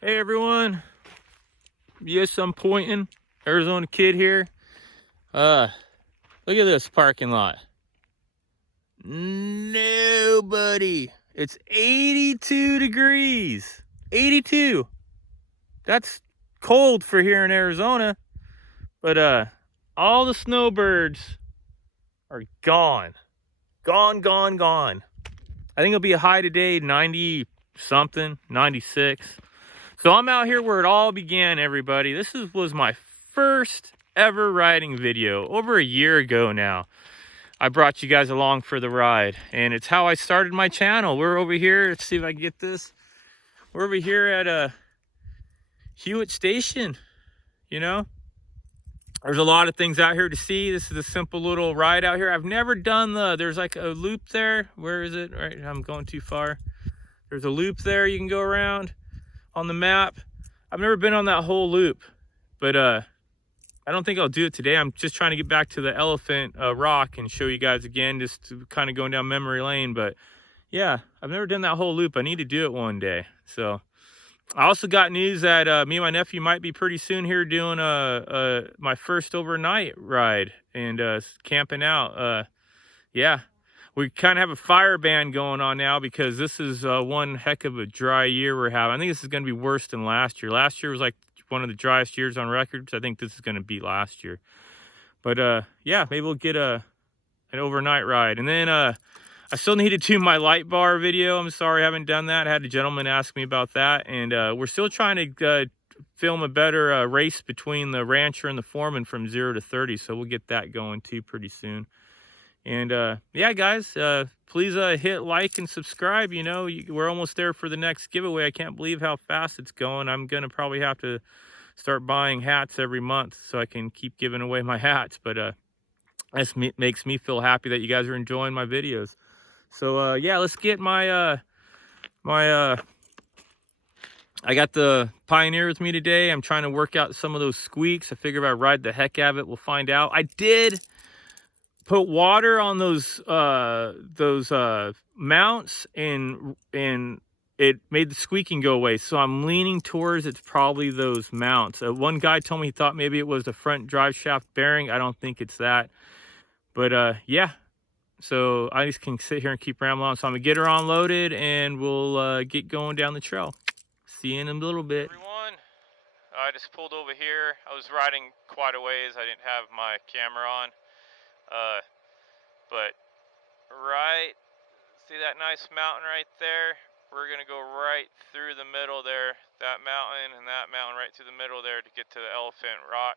Hey everyone, yes, I'm pointing. Arizona Kid here. Look at this parking lot. Nobody. It's 82 degrees. 82. That's cold for here in Arizona. But all the snowbirds are gone. Gone. I think it'll be a high today, 90 something, 96. So I'm out here where it all began, everybody. This was my first ever riding video over a year ago now. I brought you guys along for the ride, and it's how I started my channel. We're over here, let's see if I can get this. We're over here at a Hewitt Station, you know. There's a lot of things out here to see. This is a simple little ride out here. I've never done there's like a loop there. Where is it? Right, I'm going too far. There's a loop there you can go around on the map. I've never been on that whole loop, but I don't think I'll do it today. I'm just trying to get back to the Elephant Rock and show you guys again, just to kind of going down memory lane. But yeah, I've never done that whole loop. I need to do it one day. So I also got news that me and my nephew might be pretty soon here doing my first overnight ride and camping out. Yeah, we kind of have a fire ban going on now because this is one heck of a dry year we're having. I think this is going to be worse than last year. Last year was like one of the driest years on record, so I think this is going to beat last year. But yeah, maybe we'll get an overnight ride. And then I still need to do my light bar video. I'm sorry I haven't done that. I had a gentleman ask me about that, and we're still trying to film a better race between the rancher and the foreman from 0 to 30, so we'll get that going too pretty soon. And yeah, guys, please hit like and subscribe. You know, we're almost there for the next giveaway. I can't believe how fast it's going. I'm going to probably have to start buying hats every month so I can keep giving away my hats. But this makes me feel happy that you guys are enjoying my videos. So yeah, let's get I got the Pioneer with me today. I'm trying to work out some of those squeaks. I figure if I ride the heck out of it, we'll find out. I did put water on those mounts, and it made the squeaking go away. So I'm leaning towards it's probably those mounts. One guy told me he thought maybe it was the front drive shaft bearing. I don't think it's that. But yeah, so I just can sit here and keep rambling on. So I'm gonna get her unloaded and we'll get going down the trail. See you in a little bit. Everyone, I just pulled over here. I was riding quite a ways. I didn't have my camera on. But right, see that nice mountain right there? We're gonna go right through the middle there, that mountain and that mountain right through the middle there to get to the Elephant Rock.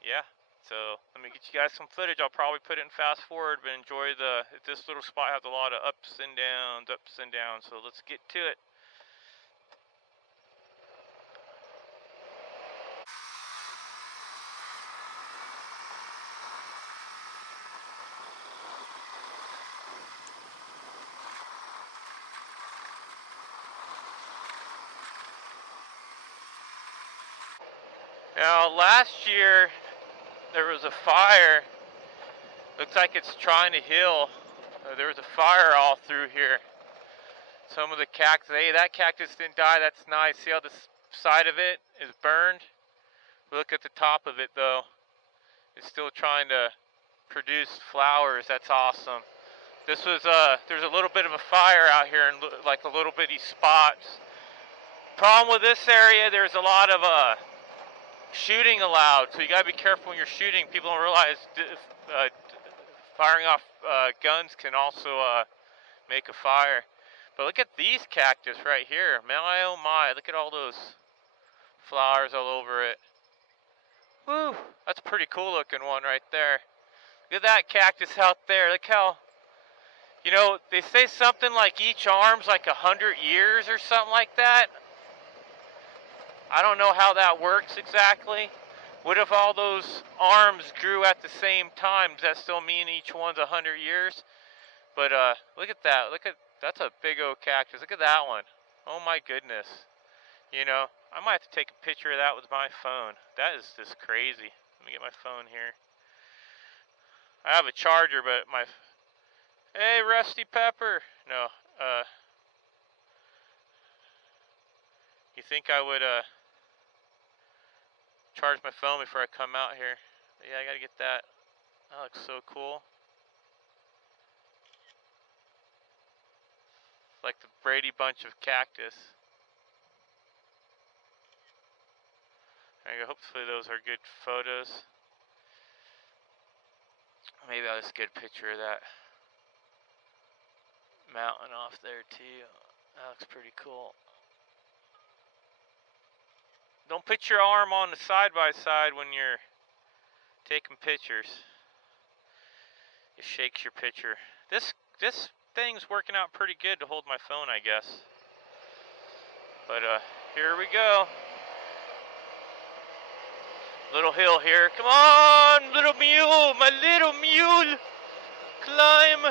Yeah, so let me get you guys some footage. I'll probably put it in fast forward, but enjoy this little spot has a lot of ups and downs, so let's get to it. Now, last year, there was a fire. Looks like it's trying to heal. There was a fire all through here. Some of the cactus, hey, that cactus didn't die. That's nice. See how the side of it is burned? Look at the top of it, though. It's still trying to produce flowers. That's awesome. There's a little bit of a fire out here in like a little bitty spots. Problem with this area, there's a lot of shooting allowed, so you gotta be careful when you're shooting. People don't realize firing off guns can also make a fire. But look at these cactus right here. My oh my, look at all those flowers all over it. Woo, that's a pretty cool looking one right there. Look at that cactus out there. Look how, you know, they say something like each arm's like 100 years or something like that. I don't know how that works exactly. What if all those arms grew at the same time? Does that still mean each one's 100 years? But look at that. That's a big old cactus. Look at that one. Oh my goodness. You know, I might have to take a picture of that with my phone. That is just crazy. Let me get my phone here. I have a charger, but hey, Rusty Pepper. No, think I would charge my phone before I come out here. But yeah, I gotta get that. That looks so cool. Like the Brady Bunch of cactus. There you go. Hopefully those are good photos. Maybe I'll just get a picture of that mountain off there too. That looks pretty cool. Don't put your arm on the side by side when you're taking pictures. It shakes your picture. This thing's working out pretty good to hold my phone, I guess. But here we go. Little hill here. Come on, little mule, my little mule. Climb,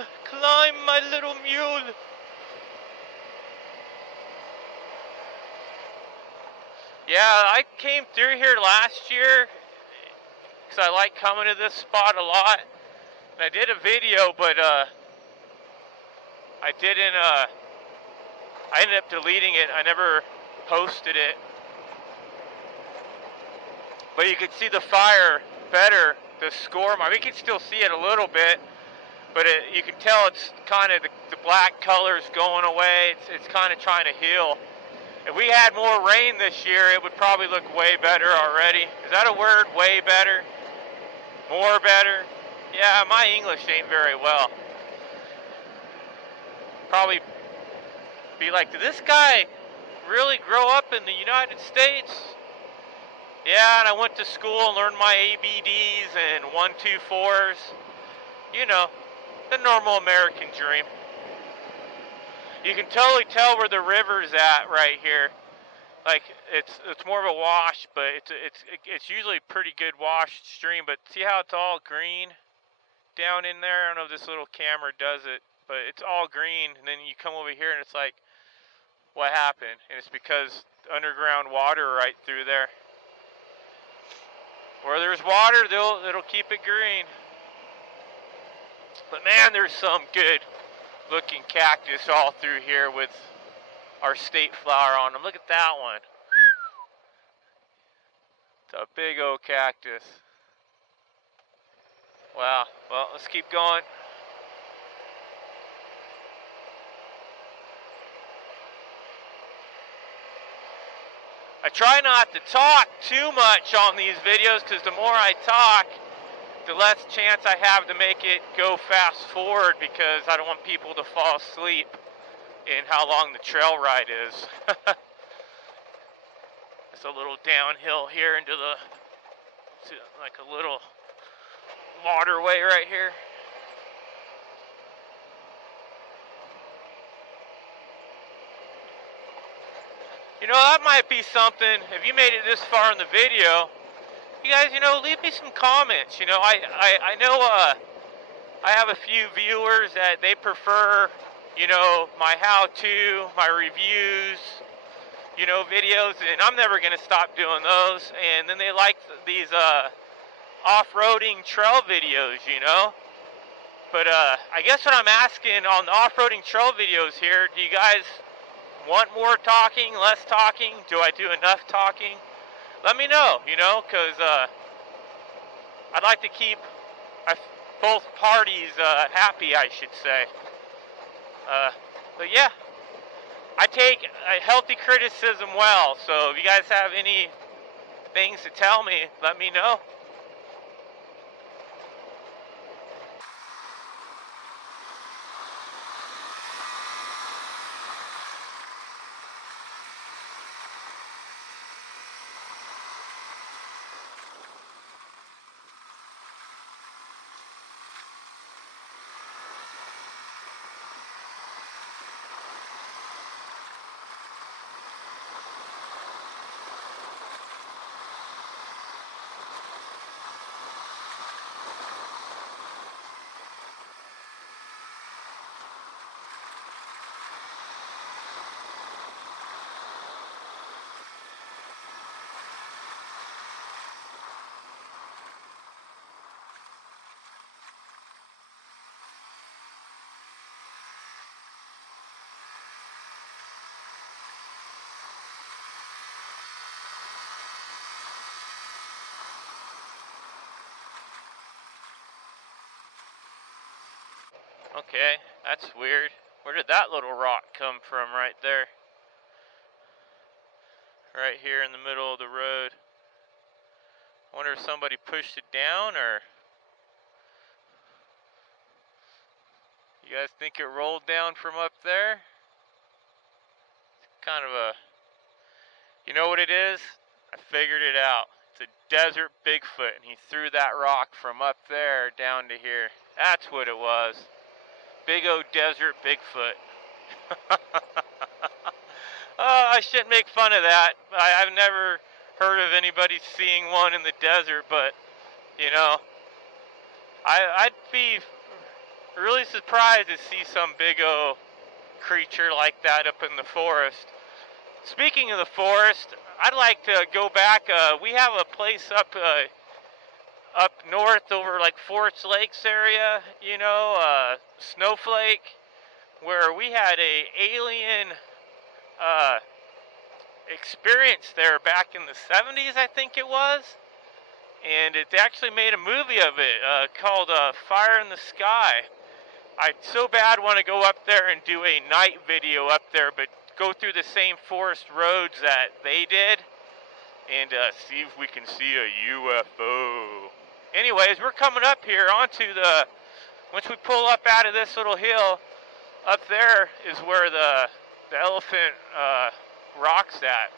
my little mule. Yeah, I came through here last year because I like coming to this spot a lot. And I did a video, but I ended up deleting it. I never posted it. But you can see the fire better, the score. I mean, you can still see it a little bit, but you can tell it's kind of the black color's going away. It's kind of trying to heal. If we had more rain this year, it would probably look way better already. Is that a word? Way better? More better? Yeah, my English ain't very well. Probably be like, did this guy really grow up in the United States? Yeah, and I went to school and learned my ABDs and 1, 2, 4s. You know, the normal American dream. You can totally tell where the river's at right here. Like it's more of a wash, but it's usually a pretty good washed stream. But see how it's all green down in there? I don't know if this little camera does it, but it's all green. And then you come over here and it's like, what happened? And it's because underground water right through there. Where there's water, it'll keep it green. But man, there's some good looking cactus all through here with our state flower on them. Look at that one. It's a big old cactus. Wow. Well, let's keep going. I try not to talk too much on these videos because the more I talk, the less chance I have to make it go fast forward because I don't want people to fall asleep in how long the trail ride is. It's a little downhill here into like a little waterway right here. You know, that might be something, if you made it this far in the video, you guys, leave me some comments. I know I have a few viewers that they prefer, my how-to, my reviews, videos, and I'm never going to stop doing those. And then they like these off-roading trail videos, But I guess what I'm asking on the off-roading trail videos here, do you guys want more talking, less talking? Do I do enough talking? Let me know, because I'd like to keep both parties happy, I should say. But yeah, I take a healthy criticism well, so if you guys have any things to tell me, let me know. Okay, that's weird. Where did that little rock come from right there? Right here in the middle of the road. I wonder if somebody pushed it down, or you guys think it rolled down from up there? It's kind of a, you know what it is? I figured it out. It's a desert Bigfoot, and he threw that rock from up there down to here. That's what it was. Big old desert Bigfoot. Oh, I shouldn't make fun of that. I've never heard of anybody seeing one in the desert, but, you know, I'd be really surprised to see some big old creature like that up in the forest. Speaking of the forest, I'd like to go back. We have a place up north over like Forest Lakes area, you know, Snowflake, where we had a alien experience there back in the 70s, I think it was, and it actually made a movie of it called Fire in the Sky. I so bad want to go up there and do a night video up there, but go through the same forest roads that they did and see if we can see a UFO. Anyways, we're coming up here onto the, once we pull up out of this little hill, up there is where the elephant rock's at.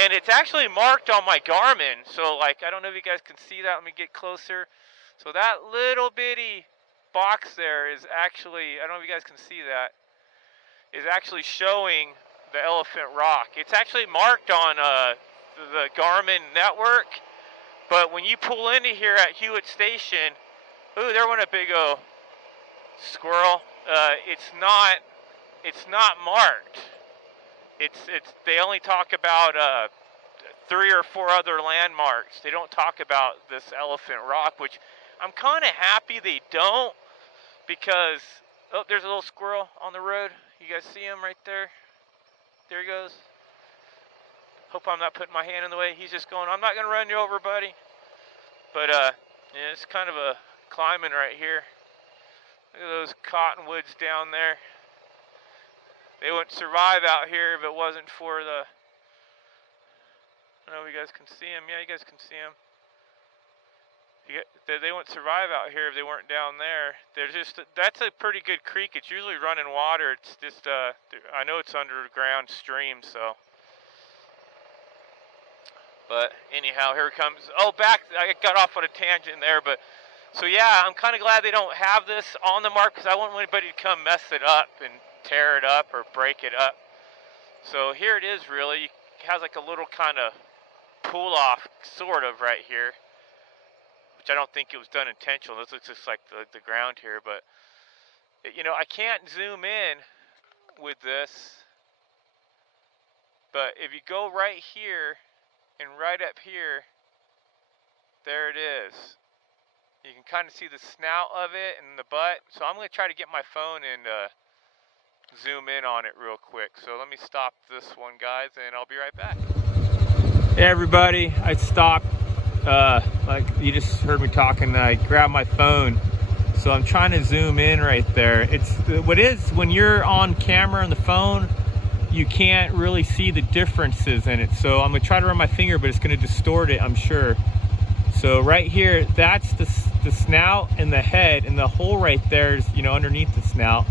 And it's actually marked on my Garmin, so like, I don't know if you guys can see that. Let me get closer. So that little bitty box there is actually, I don't know if you guys can see that, is actually showing the elephant rock. It's actually marked on the Garmin network, but when you pull into here at Hewitt Station, ooh, there went a big old squirrel. It's not marked. They only talk about 3 or 4 other landmarks. They don't talk about this elephant rock, which I'm kind of happy they don't, because, oh, there's a little squirrel on the road. You guys see him right there? There he goes. Hope I'm not putting my hand in the way. He's just going, I'm not going to run you over, buddy. But, yeah, it's kind of a climbing right here. Look at those cottonwoods down there. They wouldn't survive out here if it wasn't for the, I don't know if you guys can see them. Yeah, you guys can see them. They wouldn't survive out here if they weren't down there. There's just, that's a pretty good creek. It's usually running water. It's just, I know it's underground stream, so. But anyhow, here it comes. Oh, back, I got off on a tangent there, but, so yeah, I'm kind of glad they don't have this on the mark, because I wouldn't want anybody to come mess it up and tear it up or break it up. So here it is, really. It has like a little kind of pull off, sort of, right here, which I don't think it was done intentional. This looks just like the ground here, but you know, I can't zoom in with this, but if you go right here and right up here, there it is. You can kind of see the snout of it and the butt. So I'm going to try to get my phone and zoom in on it real quick. So let me stop this one, guys, and I'll be right back. Hey everybody, I stopped, like you just heard me talking, I grabbed my phone. So I'm trying to zoom in right there. It's what is, when you're on camera on the phone, you can't really see the differences in it. So I'm gonna try to run my finger, but it's gonna distort it, I'm sure. So right here, that's the snout and the head, and the hole right there is, you know, underneath the snout.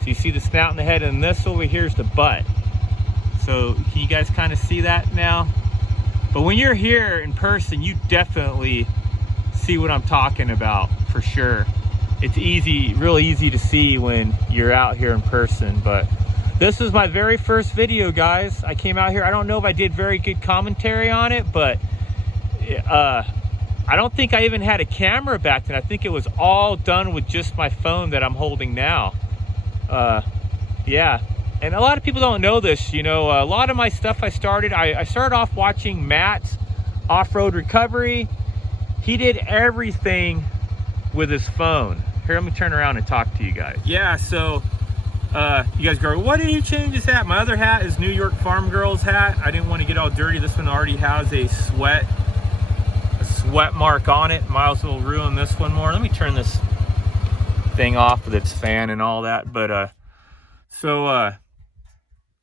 So you see the snout and the head, and this over here is the butt. So can you guys kind of see that now? But when you're here in person, you definitely see what I'm talking about, for sure. It's easy, really easy to see when you're out here in person. But this is my very first video, guys. I came out here, I don't know if I did very good commentary on it, but I don't think I even had a camera back then. I think it was all done with just my phone that I'm holding now. Yeah, and a lot of people don't know this, you know, a lot of my stuff I started off watching Matt's Off-Road Recovery. He did everything with his phone. Here, let me turn around and talk to you guys. Yeah, so you guys go, why did he change his hat? My other hat is New York Farm Girls hat. I didn't want to get all dirty. This one already has a sweat mark on it. Might as well ruin this one more. Let me turn this thing off with its fan and all that. But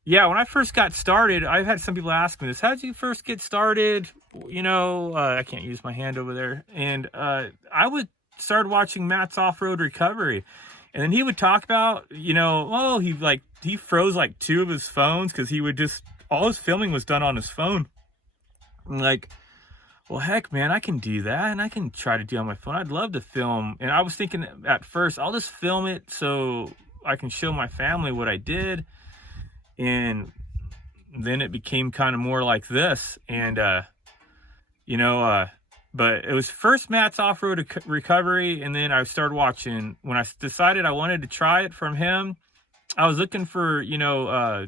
yeah, when I first got started, I've had some people ask me this: how did you first get started? You know, I can't use my hand over there. And I would start watching Matt's Off-Road Recovery, and then he would talk about, you know, oh, he froze like 2 of his phones because he would just, all his filming was done on his phone. I'm like, well, heck, man, I can do that, and I can try to do it on my phone. I'd love to film. And I was thinking at first, I'll just film it so I can show my family what I did. And then it became kind of more like this. And, you know, but it was first Matt's Off-Road Recovery, and then I started watching, when I decided I wanted to try it from him, I was looking for, you know,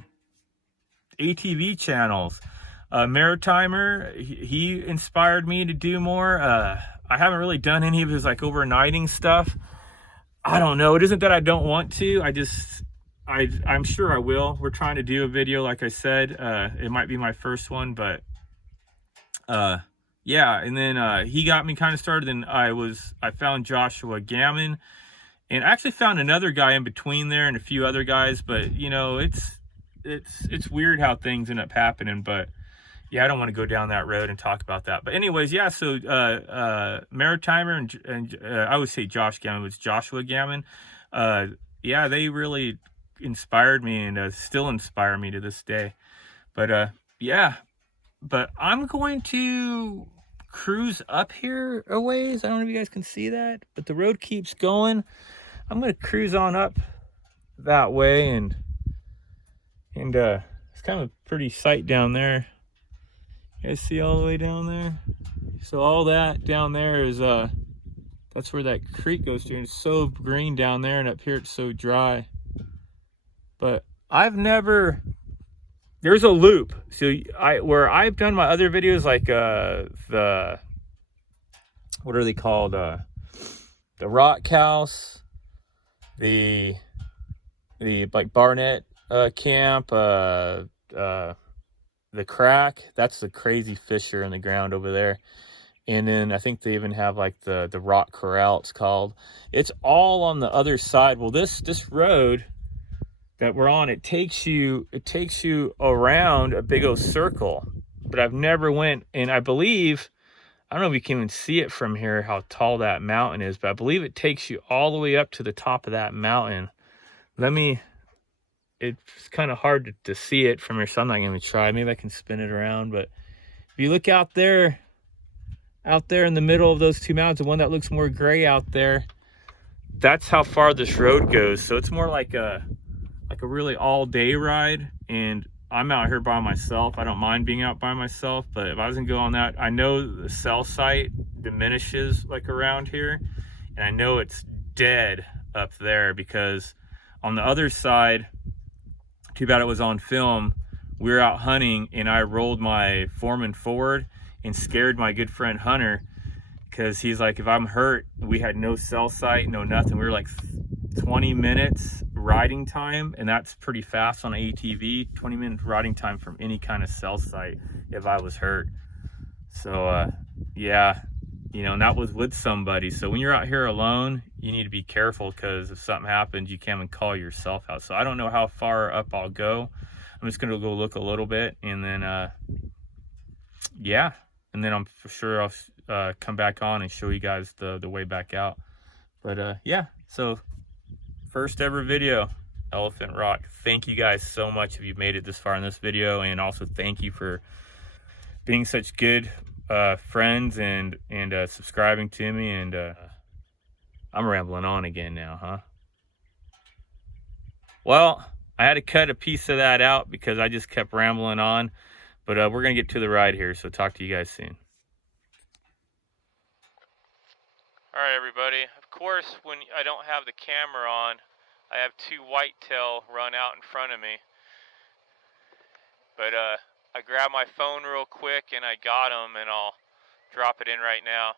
ATV channels. Maritimer, he inspired me to do more. I haven't really done any of his like overnighting stuff. I don't know. It isn't that I don't want to. I'm sure I will. We're trying to do a video, like I said. It might be my first one, but yeah. And then he got me kind of started, and I found Joshua Gammon, and I actually found another guy in between there and a few other guys. But you know, it's weird how things end up happening. But yeah, I don't want to go down that road and talk about that. But anyways, yeah, so Maritimer and I would say Josh Gammon, was Joshua Gammon. Yeah, they really inspired me, and still inspire me to this day. But yeah, but I'm going to cruise up here a ways. I don't know if you guys can see that, but the road keeps going. I'm going to cruise on up that way, and it's kind of a pretty sight down there. You guys see all the way down there? So all that down there is that's where that creek goes through, and it's so green down there, and up here it's so dry. But there's a loop. So where I've done my other videos, like what are they called? The Rock House, the like Barnett camp, the Crack, that's the Crazy Fisher in the ground over there. And then I think they even have like the Rock Corral, it's called. It's all on the other side. Well, this road that we're on, it takes you around a big old circle. But I've never went, and I believe, I don't know if you can even see it from here, how tall that mountain is, but I believe it takes you all the way up to the top of that mountain. It's kind of hard to see it from here, so I'm not going to try. Maybe I can spin it around. But if you look out there in the middle of those 2 mountains, the one that looks more gray out there, that's how far this road goes. So it's more like a really all-day ride, and I'm out here by myself. I don't mind being out by myself, but if I was going to go on that, I know the cell site diminishes like around here, and I know it's dead up there, because on the other side, too bad it was on film, we were out hunting, and I rolled my Foreman forward and scared my good friend Hunter, because he's like, if I'm hurt, we had no cell site, no nothing. We were like 20 minutes riding time, and that's pretty fast on an ATV. 20 minutes riding time from any kind of cell site if I was hurt. So yeah, you know, and that was with somebody. So when you're out here alone, you need to be careful, because if something happens, you can't even call yourself out. So I don't know how far up I'll go. I'm just gonna go look a little bit, and then yeah, and then I'm for sure I'll come back on and show you guys the way back out. But yeah, so first ever video, Elephant Rock. Thank you guys so much if you've made it this far in this video, and also thank you for being such good friends and subscribing to me. And I'm rambling on again now, huh? Well, I had to cut a piece of that out because I just kept rambling on, but we're gonna get to the ride here, so talk to you guys soon. All right, everybody. Of course, when I don't have the camera on, I have 2 whitetail run out in front of me. But I grabbed my phone real quick and I got them, and I'll drop it in right now.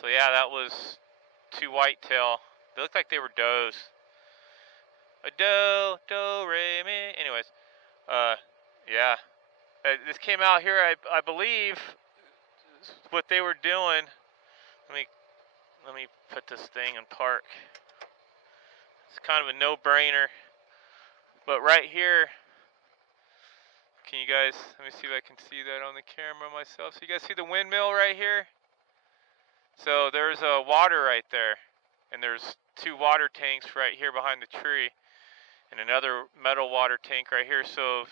So yeah, that was 2 whitetail like they were does. A do, re, mi. Anyways, yeah. This came out here, I believe, what they were doing. Let me put this thing in park. It's kind of a no-brainer. But right here, can you guys, let me see if I can see that on the camera myself. So you guys see the windmill right here? So there's water right there. And there's 2 water tanks right here behind the tree. And another metal water tank right here. So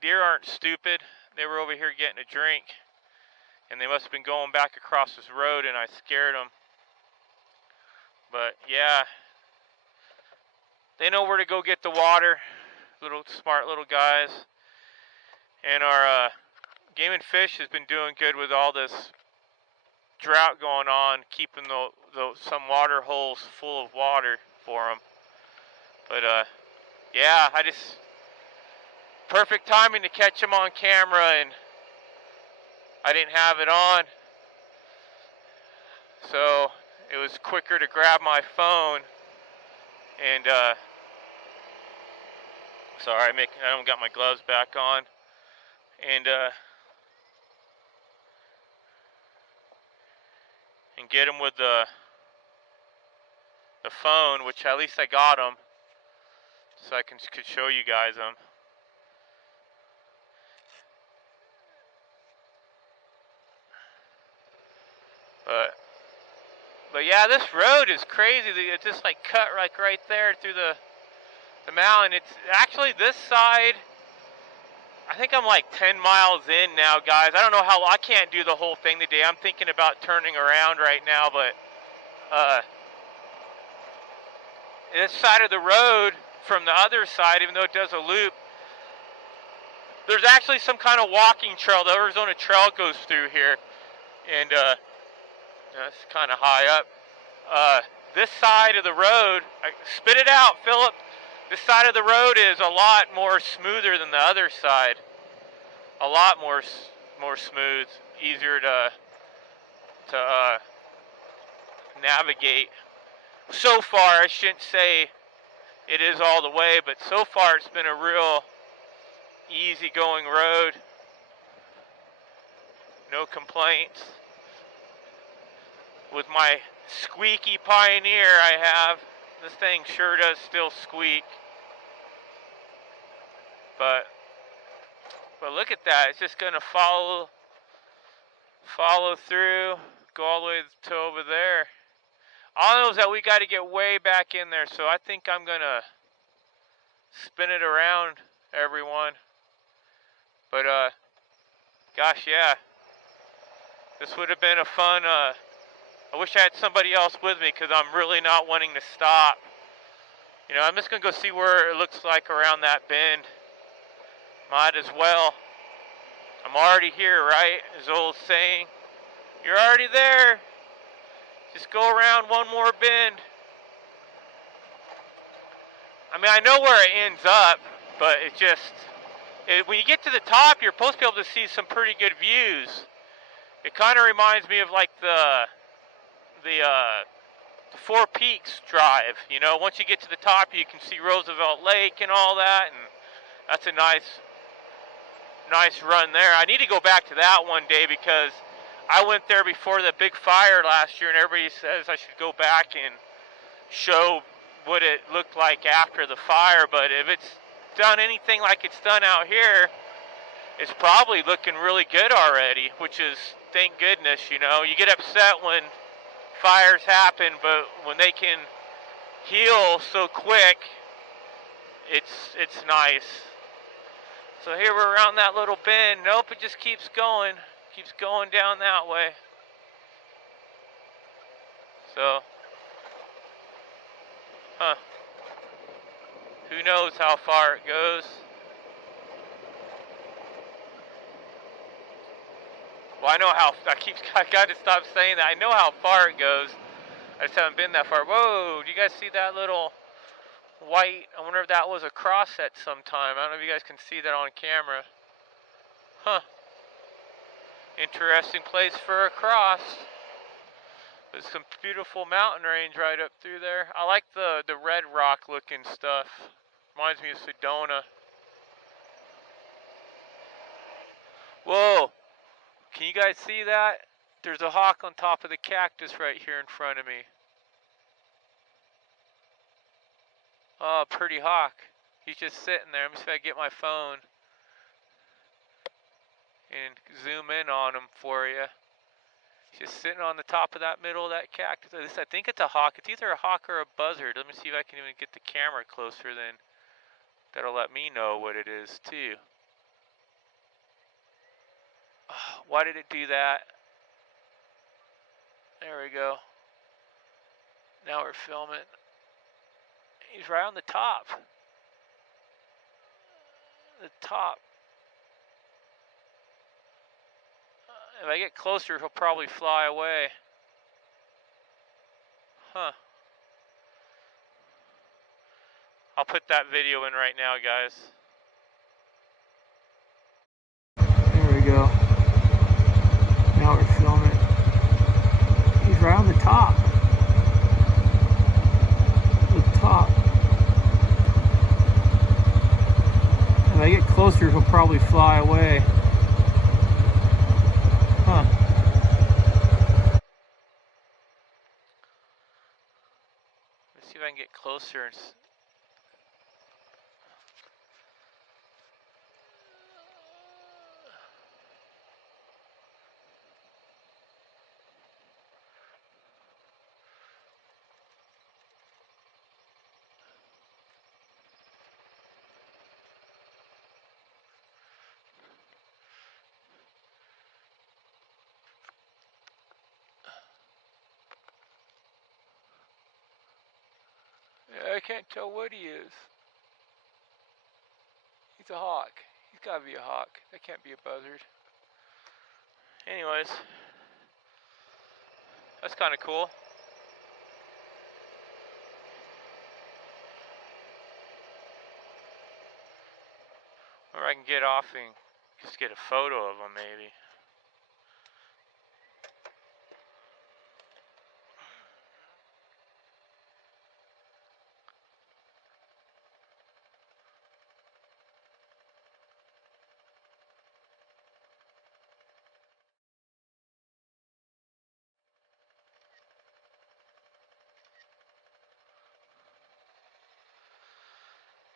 deer aren't stupid. They were over here getting a drink. And they must have been going back across this road and I scared them. But yeah, they know where to go get the water. Smart little guys. And our Game and Fish has been doing good with all this drought going on, keeping some water holes full of water for them. But yeah, perfect timing to catch them on camera, and I didn't have it on, so it was quicker to grab my phone. And sorry, I don't got my gloves back on, and get them with the phone, which at least I got them, so I could show you guys them. But yeah, this road is crazy. It's just like cut right there through the mountain. It's actually this side. I think I'm like 10 miles in now, guys. I don't know how. I can't do the whole thing today. I'm thinking about turning around right now, but this side of the road from the other side, even though it does a loop, there's actually some kind of walking trail. The Arizona Trail goes through here, and it's kind of high up. This side of the road, spit it out, Philip. This side of the road is a lot more smoother than the other side. A lot more smooth, easier to navigate. So far, I shouldn't say it is all the way, but so far it's been a real easy-going road. No complaints. With my squeaky Pioneer I have, this thing sure does still squeak. But look at that. It's just going to follow through, go all the way to over there. All I know is that we got to get way back in there, so I think I'm going to spin it around, everyone. But, gosh, yeah. This would have been a fun, I wish I had somebody else with me because I'm really not wanting to stop. You know, I'm just going to go see where it looks like around that bend. Might as well. I'm already here, right? As the old saying. You're already there. Just go around one more bend. I mean, I know where it ends up, but when you get to the top, you're supposed to be able to see some pretty good views. It kind of reminds me of like the Four Peaks drive. You know, once you get to the top, you can see Roosevelt Lake and all that, and that's a nice run there. I need to go back to that one day because I went there before the big fire last year, and everybody says I should go back and show what it looked like after the fire. But if it's done anything like it's done out here, it's probably looking really good already, which is, thank goodness. You know, you get upset when fires happen, but when they can heal so quick, it's nice. So here we're around that little bend. Nope, it just keeps going down that way. So, who knows how far it goes? Well, I know how. I got to stop saying that. I know how far it goes. I just haven't been that far. Whoa! Do you guys see that little white? I wonder if that was a cross at some time. I don't know if you guys can see that on camera. Huh. Interesting place for a cross. There's some beautiful mountain range right up through there. I like the red rock looking stuff. Reminds me of Sedona. Whoa! Can you guys see that? There's a hawk on top of the cactus right here in front of me. Oh, pretty hawk. He's just sitting there. Let me see if I can get my phone and zoom in on him for you. He's just sitting on the top of that middle of that cactus. I think it's a hawk. It's either a hawk or a buzzard. Let me see if I can even get the camera closer then. That'll let me know what it is too. Oh, why did it do that? There we go. Now we're filming. He's right on the top. The top. If I get closer, he'll probably fly away. Huh. I'll put that video in right now, guys. There we go. Now we're filming. He's right on the top. The top. If I get closer, he'll probably fly away. Huh. Let's see if I can get closer and I can't tell what he is. He's a hawk. He's gotta be a hawk. That can't be a buzzard. Anyways, that's kind of cool. Or I can get off and just get a photo of him maybe.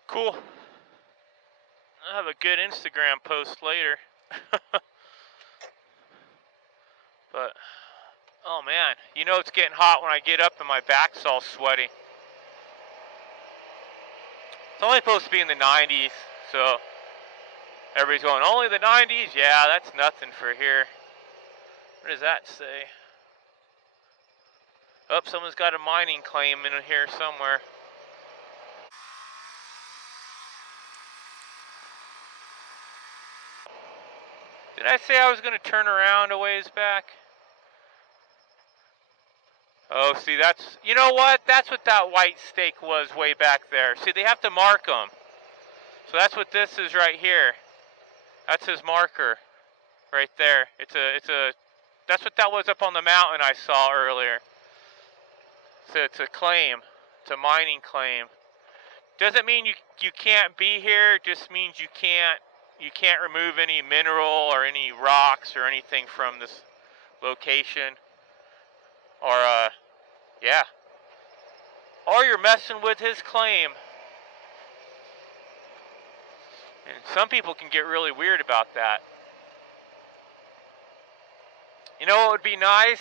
Cool. I'll have a good Instagram post later. But, oh man, you know it's getting hot when I get up and my back's all sweaty. It's only supposed to be in the 90s, so everybody's going, only the 90s? Yeah, that's nothing for here. What does that say? Oh, someone's got a mining claim in here somewhere. Did I say I was going to turn around a ways back? Oh, see, that's, you know what? That's what that white stake was way back there. See, they have to mark them. So that's what this is right here. That's his marker right there. That's what that was up on the mountain I saw earlier. So it's a claim. It's a mining claim. Doesn't mean you can't be here. It just means you can't remove any mineral or any rocks or anything from this location. Or yeah. Or you're messing with his claim. And some people can get really weird about that. You know what would be nice?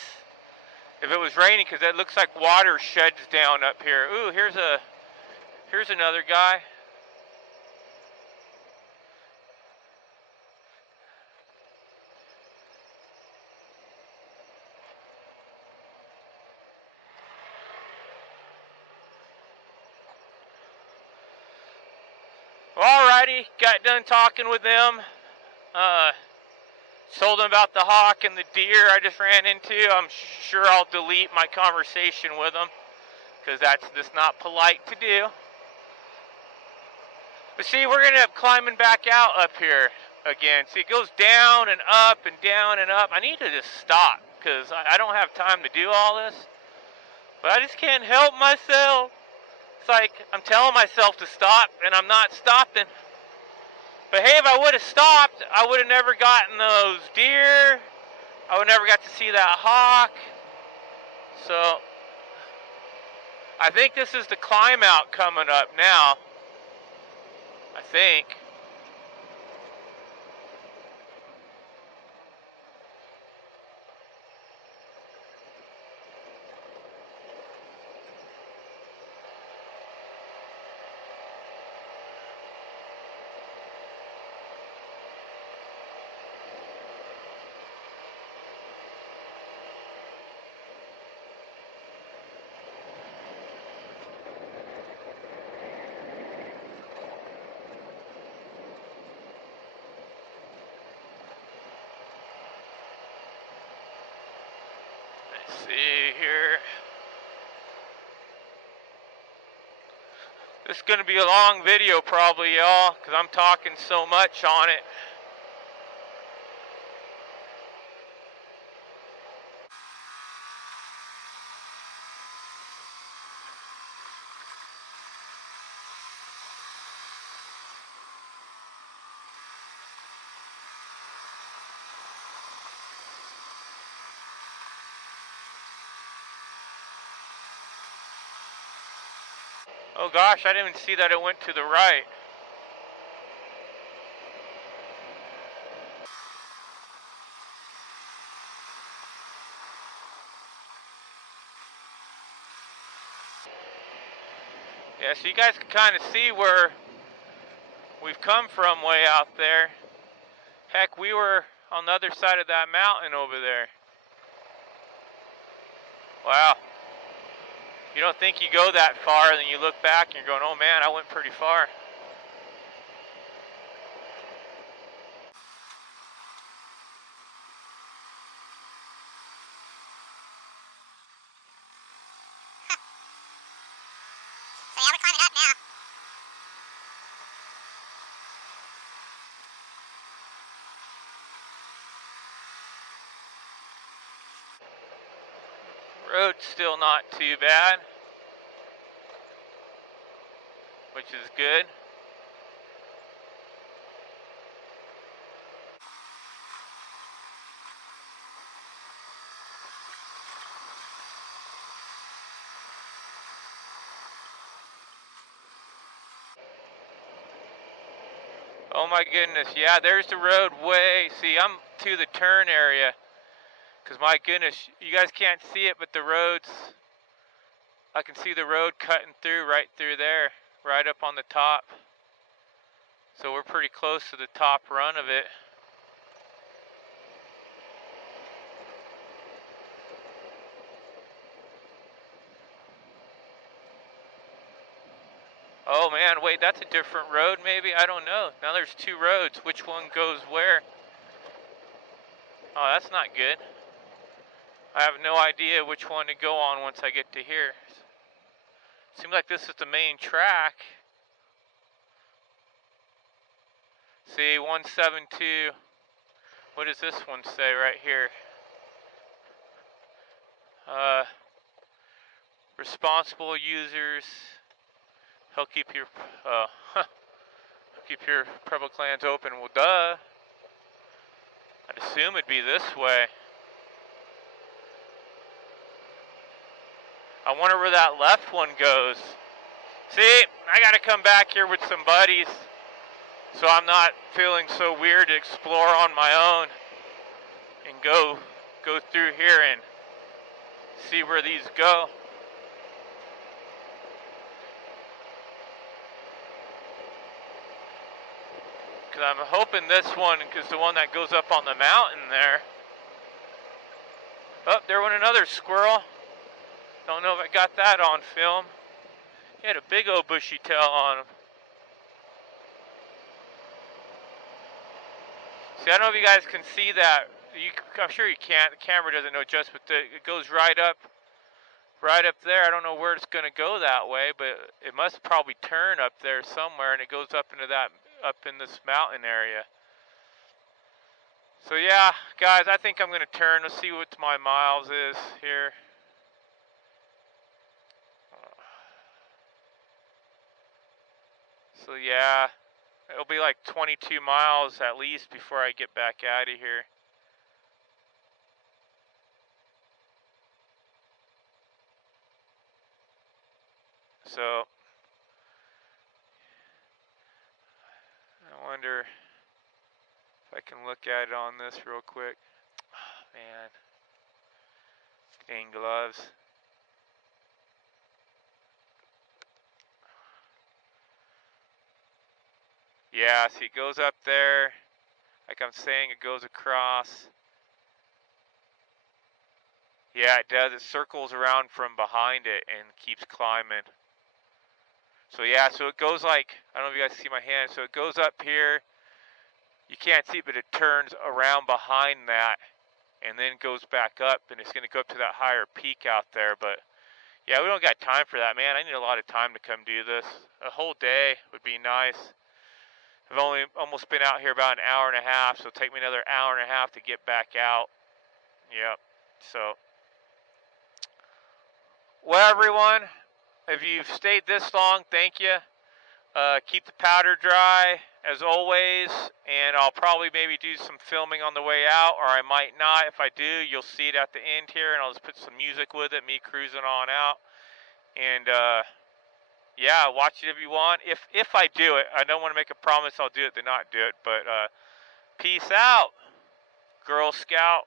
If it was raining, because it looks like water sheds down up here. Ooh, here's another guy. Alrighty, got done talking with them. Told them about the hawk and the deer I just ran into. I'm sure I'll delete my conversation with them, because that's just not polite to do. But see, we're going to end up climbing back out up here again. See, it goes down and up and down and up. I need to just stop, because I don't have time to do all this. But I just can't help myself. It's like I'm telling myself to stop, and I'm not stopping. But hey, if I would have stopped, I would have never gotten those deer. I would never got to see that hawk. So I think this is the climb out coming up now. I think. Let's see here. This is going to be a long video probably, y'all, because I'm talking so much on it. Oh gosh, I didn't even see that it went to the right. Yeah, so you guys can kind of see where we've come from way out there. Heck, we were on the other side of that mountain over there. Wow. You don't think you go that far, and then you look back and you're going, oh man, I went pretty far. So yeah, we're climbing up now. Road's still not too bad, which is good. Oh my goodness, yeah, there's the road way. See, I'm to the turn area, because my goodness, you guys can't see it, but the road's, I can see the road cutting through right through there, right up on the top. So we're pretty close to the top run of it. Oh man, wait, that's a different road maybe? I don't know. Now there's two roads. Which one goes where? Oh, that's not good. I have no idea which one to go on once I get to here. Seems like this is the main track. See, 172. What does this one say right here? Responsible users. He'll keep your keep your public lands open. Well, duh. I'd assume it'd be this way. I wonder where that left one goes. See, I gotta come back here with some buddies, so I'm not feeling so weird to explore on my own and go through here and see where these go. Because I'm hoping this one is the one that goes up on the mountain there. Oh, there went another squirrel. Don't know if I got that on film. He had a big old bushy tail on him. See, I don't know if you guys can see that. I'm sure you can't. The camera doesn't know just, but it goes right up there. I don't know where it's going to go that way, but it must probably turn up there somewhere, and it goes up into that, up in this mountain area. So yeah, guys, I think I'm going to turn. Let's see what my miles is here. So yeah, it'll be like 22 miles at least before I get back out of here. So I wonder if I can look at it on this real quick. Oh, man, dang gloves. Yeah, see, it goes up there. Like I'm saying, it goes across. Yeah, it does. It circles around from behind it and keeps climbing. So yeah, so it goes like, I don't know if you guys see my hand. So it goes up here. You can't see, but it turns around behind that and then goes back up, and it's going to go up to that higher peak out there. But yeah, we don't got time for that, man. I need a lot of time to come do this. A whole day would be nice. I've only almost been out here about an hour and a half, so it'll take me another hour and a half to get back out. Yep. So, well, everyone, if you've stayed this long, thank you. Keep the powder dry, as always, and I'll probably maybe do some filming on the way out, or I might not. If I do, you'll see it at the end here, and I'll just put some music with it, me cruising on out. And, yeah, watch it if you want. If I do it, I don't want to make a promise I'll do it to not do it, but peace out, Girl Scout.